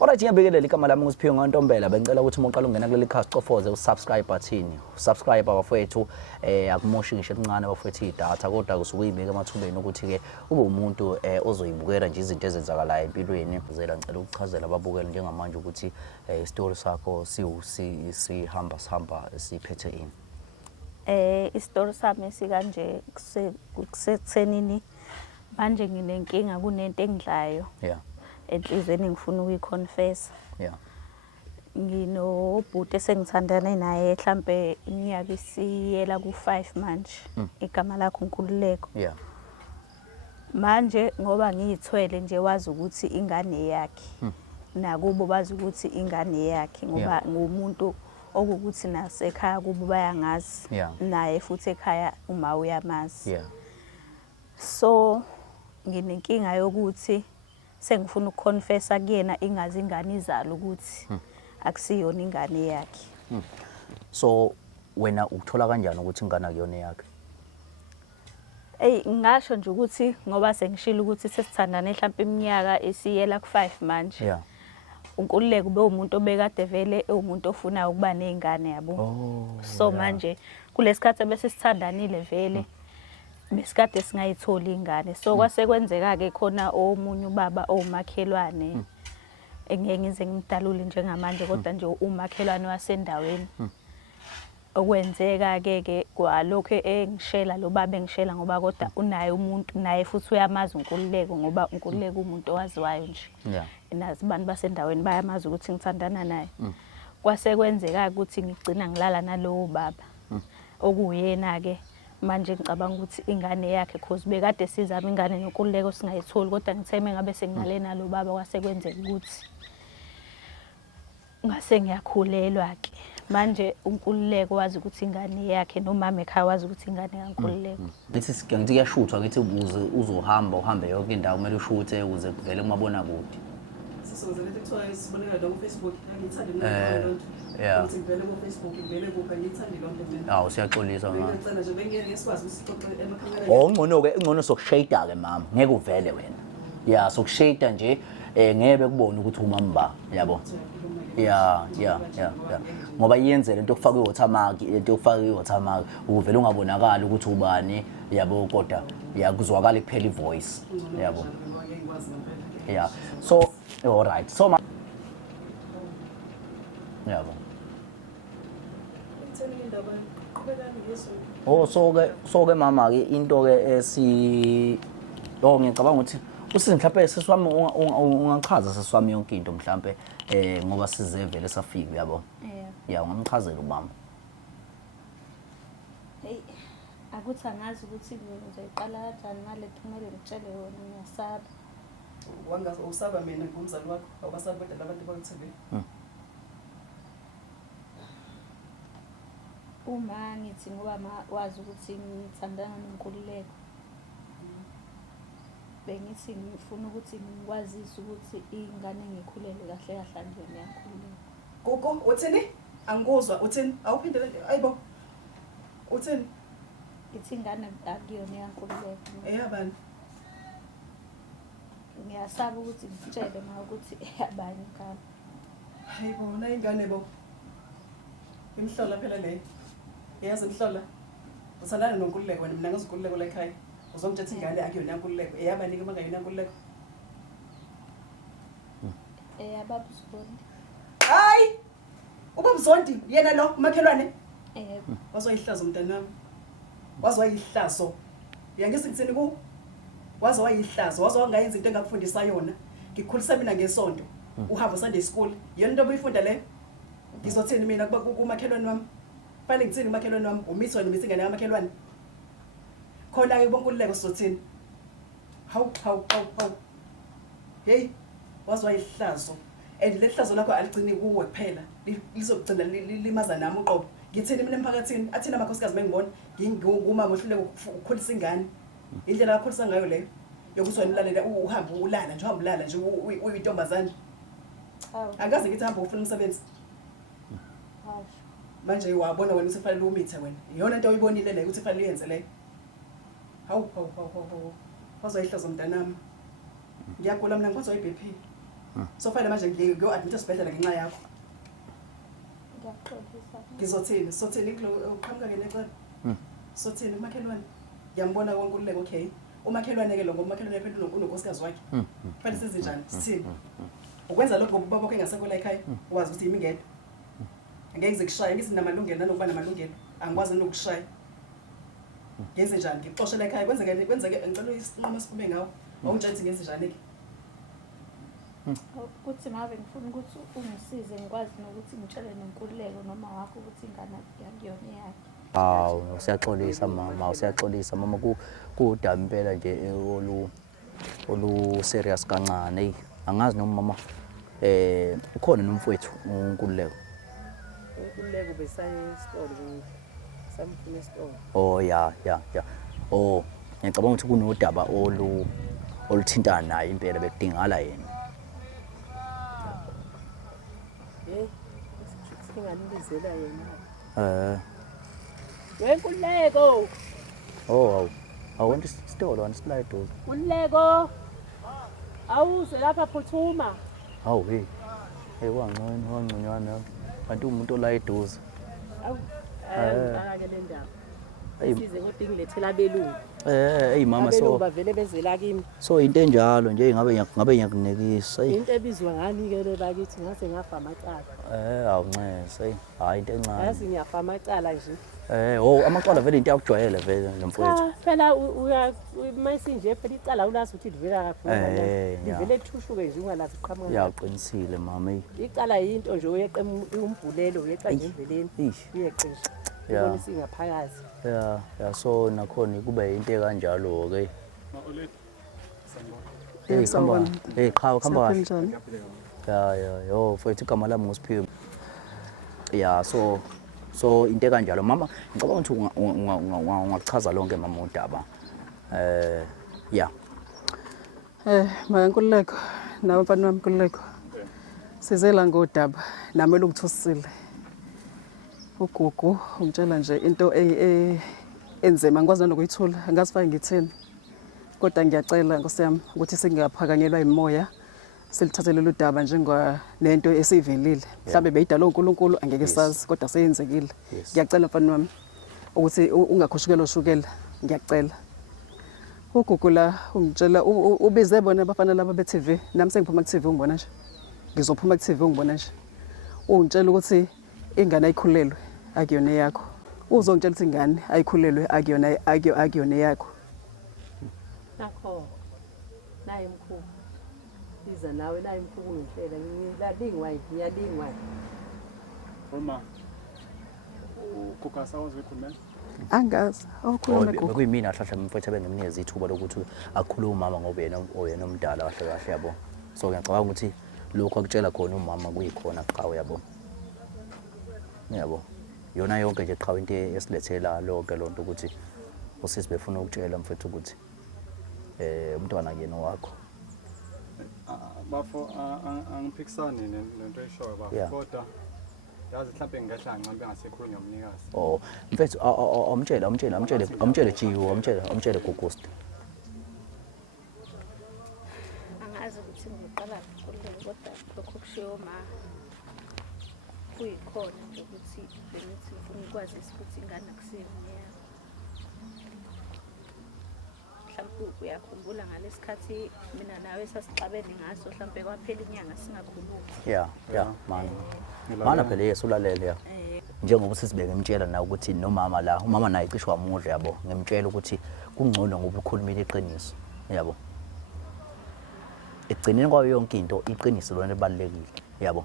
Alright, ngiyabikelela igama lami nguSiphiwe Ntombela. Bengicela ukuthi uma uqala ungena kuleli khasi cofoze usubscribe button. Subscribe abafowethu akumoshi ngisho elincane abafowethu idatha kodwa kusuke uyibeka emathubeni ukuthi ke ube umuntu ozoyibukela nje izinto ezenzakalayo empilweni. Ngicela ukuchazela ababukeli njengamanje ukuthi istory sakho sihamba siphethe ini. Istory sami sikanje kusethenini manje nginenkinga kunento engidlayo. Yeah. Enhlizweni ngifuna ukuyiconfess. Yeah. Nginobhuti esengithandane naye mhlambe iminyaka isiyela ku5 manje. Igama lakho uNkululeko. Yeah. Manje ngoba ngiyithwele nje wazi ukuthi ingane yakhe. Nakubo bazi ukuthi ingane yakhe ngoba ngumuntu okuthi nasekhaya kubo bayangazi. Naye futhi ekhaya uma uyamazi. Yeah. So nginenkinga yokuthi sengifuna ukuconfessa kuyena ingazi ingane izalo ukuthi akusiyona ingane yakhe. So wena ukuthola kanjani ukuthi ingane akuyona yakhe? Ngasho nje ukuthi ngoba sengishilo ukuthi sesithandane mhlawumbe iminyaka esiyela ku5 manje. Yeah. uNkululeko ube umuntu obekade vele umuntu ofuna ukuba nezingane yabo. So manje kulesikhathi bese sithandanile vele besikade singayitholi ingane. So kwase kwenzeka ke khona omunye ubaba omakhelwane engeke ngize ngimdalule njengamanje kodwa nje umakhelwane wasendaweni. Okwenzeka ke kwalokho engishela lo baba engishela ngoba kodwa unaye umuntu naye futhi uyamazi uNkululeko ngoba uNkululeko umuntu owaziwayo nje. Yeah. Nazi abantu basendaweni bayamazi ukuthi ngithandana naye. Kwase kwenzeka ukuthi ngigcina ngilala nalowo baba. Okuyena ke manje ngicabanga ukuthi ingane yakhe cause bekade sizama ingane noNkululeko singayitholi kodwa ngitheme ngabe senginale nalo baba kwase kwenzeka ukuthi ngase ngiyakhulelwa ke. Manje uNkululeko wazi ukuthi ingane yakhe nomama ekhaya wazi ukuthi ingane kaNkululeko. Ngithi kuyashuthwa ngithi uzohamba uhambe yonke indawo kumele ushuthe ukuze kuvele kumabona kude. Sizozela ekuthiwa sibonela lo Facebook angithandi lonto. Yeah. Ukuthi ngivele ku Facebook ngivele kuphi angithandi lonto mina. Hawu siyaxolisa mama. Ngicela nje bengeke sikwazi usixoxe emakhamereni. Ngcono sokushade ke mama. Ngeke uvele wena. Yeah, sokushade nje ngeke kubone ukuthi umamba yabo. Yeah. Ngoba iyenze lento yokufaka iwatermark, lento yokufaka iwatermark uvela ungabonakala ukuthi ubani yabo kodwa yakuzwakala kuphela ivoice yabo. Yeah. So all right. So yabo. So ke mama ke into ke ngicabanga ukuthi usize mhlawumbe seswami ungachaza seswami yonke into mhlawumbe ngoba size vele safika yabo. Yeah, ungamchazela ubaba. Hey, akuthi angazi ukuthi ngizoyiqala kanjani ngalethi kumele ngitshele wona ngiyasaba. Wangazi usaba mina ngumzali wakho awubasabi kodwa labantu bakuthebe. Uma ngithi ngoba wazi ukuthi ngithandana noNkululeko. Bengithi ngifuna ukuthi ngikwazise ukuthi ingane ngikhulele kahle kahle nje ngiyakhuleka. Gogo uthini? Angikuzwa uthini? Awuphindele ayibo. Uthini? Ithi ingane akuyona yaNkululeko. Eyabani? Ngiyasaba ukuthi ngitshele ma ukuthi abanye ngane. Hayibo na ingane bo. Imhlola phela le. Yazi imhlola. Usandana noNkululeko wena mina ngaziNkululeko la ekhaya. Uzongithatha ingane akuyona yaNkululeko. Eyabani ke mangayona yaNkululeko? Baba Mzondi. Hayi! Uba Mzondi yena lo umakhelwane? Yebo. Wazoyihlazo mntanami. Wazoyihlazo. Uyangisi ngitsini ku? Wazoyihlazo, wazongayenza into engakufundisa yona. Ngikhulisa mina ngesonto. Uhamba Sunday school. Yona into obuyifunda le? Ngizothini mina kuba kumakhelwane wami? Fanele ngitsini umakhelwane wami? Umithwa nomisa ingane yamakhelwane. Khona ke boNkululeko sizothini? Hawu. Hey, wazoyihlazo. And lehlazo lakho aligcini kuwe kuphela. Lizogcina limaza nami uqobo. Ngithini mina emphakathini? Athina amakhosikazi mengibona ngingumama ohluleka ukukhulisa ingane. Indlela akakhulisa ngayo leyo. Yokuthi wena ulalela uhamba ulala nje uhamba ulala nje uyintombazane. Akaze ngithi hamba ufuna umsebenzi. Manje wabona wena ukuthi kufanele umithe wena. Iyona into oyibonile le ukuthi kufanele uyenze le. Hawu. Wazoyihlazo mntanami. Ngiyagula mina ngikwazi iBP. so fanele manje ngiyo-admit esibhedlela ngenxa yakho. Ngizothini sothini uqhamuka-ke necala sothini umakhelwane ngiyambona konkululeko okay umakhelwane-ke lo ngoba umakhelwane yaphela unonkosikazi wakhe fanele sizinjani sithini ukwenza lokho ngoba ubaba wakho engasekho la ekhaya wazi ukuthi yimi ngedwa angeke ngize kushaya ngithi namalungelo nanokuba namalungelo angikwazi nokushaya ngenze njani ngixoshe la ekhaya kwenzeke ngicela isinqumo esiphume ngawo awungitshela ukuthi ngenze njani-ke ukuthi ngabe ngifuna ukuthi ungisize ngikwazi nokuthi ngitshele nenkululeko noma wakho ukuthi ingane yakuyona yakhe. Hawu siyaxolisa mama siyaxolisa mama kudaba impela nje olu serious kancane hey angazi noma mama ukhona nomfowethu uNkululeko uNkululeko besaye store samfuna store oh ya oh ngicabanga ukuthi kunodaba oluthintana naye impela bekudingala yena singanibizela yena Wenkululeko oh awona isitolo wena slide doors Nkululeko awuze lapha phuthuma hawu hey wangconywana kanti umuntu ola eduze akake le ndaba size kodwa ingilethela belungu hey mama so bavele bezela kimi so into enjalo nje ngabe ngiyakunikisa into ebizwa ngani ke le bakithi ngase ngafa amacala awuncese hayi into encane yazi ngiyafa amacala nje amacala vele into yakujwayele vele nomfowethu phela mayisinje phela icala ulazi ukuthi livela kakhulu livele ethushuke nje ungalazi iqhamuka yaqinisile mama icala yinto nje uyeqa umbhulelo uyeqa nje endleleni uyeqisha ubona singaphakazi so nakhona kube into ekanjalo okay khamba yo mfowethu igama lami nguSiphiwe so into ekanjalo mama ngicabanga ukuthi ungachaza lonke mama udaba Nkululeko nawe mfana wami Nkululeko sizela ngodaba nami lokuthusiile ugugu ungitshela nje into enzima ngikwazi nokuyithula angasifaki ngithini kodwa ngiyacela Nkosi yami ukuthi singaphakanyelwa imoya silithathele lo daba njengoba nento esivelile mhlambe beyidala uNkulunkulu angeke sazi kodwa seyenzekile ngiyacela mfana wami ukuthi ungakhushukelwa ushukela ngiyacela ugugu la ungitshela ubize bona abafana laba be-TV nami sengiphuma ku-TV ungibona nje ngizophuma ku-TV ungibona nje ungitshela ukuthi ingane ayikhulelwe akuyona yakho uzongitshela ukuthi ingane ayikhulelwe akuyona yakho nakho naye mkhulu iza nawe naye mkhulu ngihlela ngiyalingwa Uma ukukasa wazikhuluma angazi awukhuluma gogo bekuyimina hlahla mfowethu benginikeza ithuba lokuthi akhulume umama ngoba yena omdala kahle kahle yabo so ngiyacabanga ukuthi lokho akutshela khona umama kuyikhona qhawe yabo yona yonke nje qhawe into esilethela lonke lonto ukuthi usisi befuna ukutshela mfowethu ukuthi umntwana kuyena wakho bafo angiphikisani nento eshoyo bafo kodwa yazi mhlawumbe ngehla ngicambe ngasekhulu nomnikazi mfethu amtshele Jiwo amtshele Ghost Angazi ukuthi ngiqala Nkululeko kodwa lokho kushiwo ma kuyikhona nje ukuthi bengithi ngifuna ukwazisa ukuthi ingane akusiyona yakho. Mhlawumbe uyakhumbula ngalesikhathi mina nawe sasixabene ngaso mhlawumbe kwaphela inyanga singakhulumi. mana phela yesu ulalele njengoba sisibeke emtshela na ukuthi nomama la umama naye cishe wamudla yabo ngimtshela ukuthi kungcono ngoba ukhulumile iqiniso yabo egcineni kwayo yonke into iqiniso lona libalekile yabo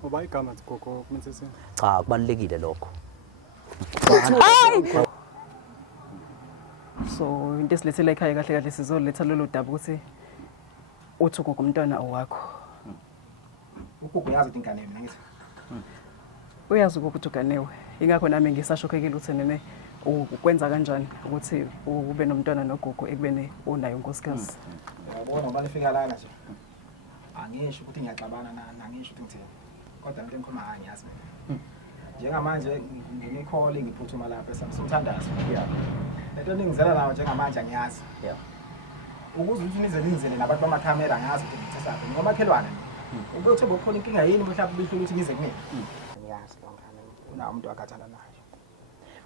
ngoba igama gogo kumthetheni cha kubalekile lokho so into esilethela ekhaya kahle kahle sizoletha lelo daba ukuthi uthi ugugu umntwana owakho ugugu yazi ukuthi ingane mina ngithi uyazi ukuthi uganewe ingakho nami ngisashokekile ukuthi nene ukwenza kanjani ukuthi ube nomntwana nogugu ekubeni unayo unkosikazi yabona ngoba lifika lana nje angisho ukuthi ngiyaxabana nangisho ukuthi ngithini kodwa into engikhuluma ngayo ngiyazi njengamanje ngikholile ngiphuthuma lapha esamthandazo lento ningizela nayo njengamanje angiyazi ukuze ukuthi nize ningizele nabantu bamakhamera ngazi ukuthi ngithesaphi ngomakhelwane ube uthe bokhona inkinga yini mhlawumbe bihlule ukuthi nize kumina ngiyazi lonke una umuntu akathala naye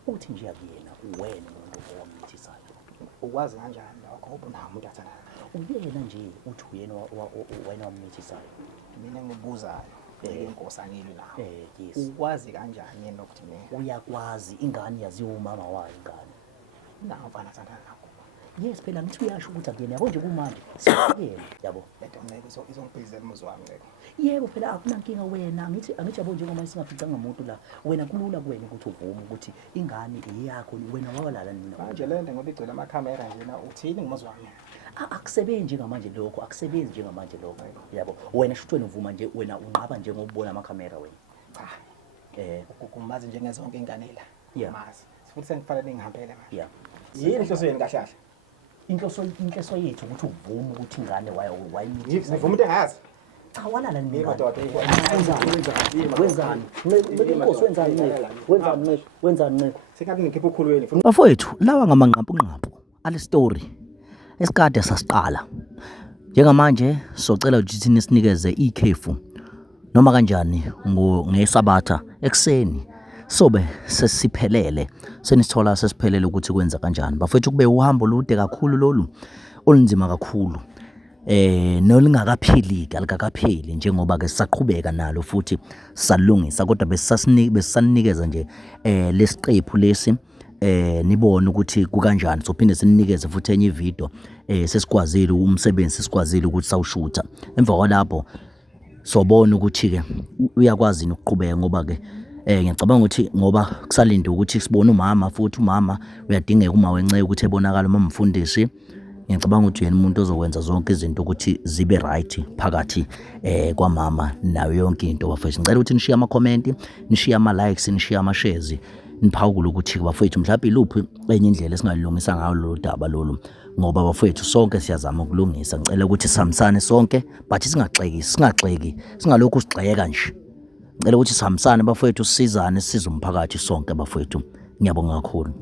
uthi nje akuyena uwena umuntu owamthisayo ukwazi kanjani lokho ubona umuntu athana uyena nje uthi uyena wena wamthisayo mina ngibuzayo inkosi angilwi nawe yes ukwazi kanjani yena ukuthi mina uyakwazi ingane yaziwa umama wayo ingane nawo mfana athanda nakho yes phela ngithi uyasho ukuthi akuyena yabo nje kumanje siyakuyena yabo lento ngeke izongibhizela umuzi wami ngeke yebo phela akunankinga wena angithi yabo njengoba singaficanga umuntu la wena kulula kuwena ukuthi uvume ukuthi ingane iyakho wena wawalala nina manje lento ngoba igcwele amakhamera njena uthini ngumuzi wami akusebenzi njengamanje lokho akusebenzi njengamanje lokho yabo wena shuthweni uvuma nje wena unqaba nje ngokubona amakhamera wena cha ukumazi njengezonke ingane la Yeah. mazi futhi sengifanele ngihambele manje yeah yini inhloso yeni kahle kahle inhloso yethu ukuthi uvume ukuthi ingane wayimithi ngivuma into engazi cha walala nini Yebo, doda. wenzani wenzani sengathi ngikhipha ukhulweni bafowethu lawa ngamanqampunqampu ale story esikade sasiqala njengamanje socela ukuthi nisinikeze ikhefu noma kanjani ngesabatha ekseni sobe sesiphelele senisithola sesiphelele ukuthi kwenza kanjani bafowethu kube uhambo olude kakhulu lolu olunzima kakhulu nolingakapheli alikakapheli njengoba ke sisaqhubeka nalo futhi salungisa kodwa besisanikeza nje lesiqephu lesi nibone ukuthi kukanjani sophinde sinikeze futhi enye ivideo sesikwazile umsebenzi sesikwazile ukuthi sawushutha emva kwalapho sobona ukuthi ke uyakwazi ukuqhubeka ngoba ke ngiyacabanga ukuthi ngoba kusalinde ukuthi sibone umama futhi umama uyadingeka uma wenceke ukuthi ebonakala uma umfundisi ngiyacabanga ukuthi yena umuntu ozokwenza zonke izinto ukuthi zibe right phakathi kwamama nayo yonke into bafethu ngicela ukuthi nishiye ama comment nishiye ama likes nishiye ama shares niphawula ukuthi bafethu mhlawumbe iluphi enye indlela esingalungisa ngayo lo daba lolu ngoba bafethu sonke siyazama ukulungisa ngicela ukuthi sihambisane sonke but singaxeki singalokhu sigxeka nje ngicela ukuthi sihambisane bafethu sisizane size umphakathi sonke bafethu ngiyabonga kakhulu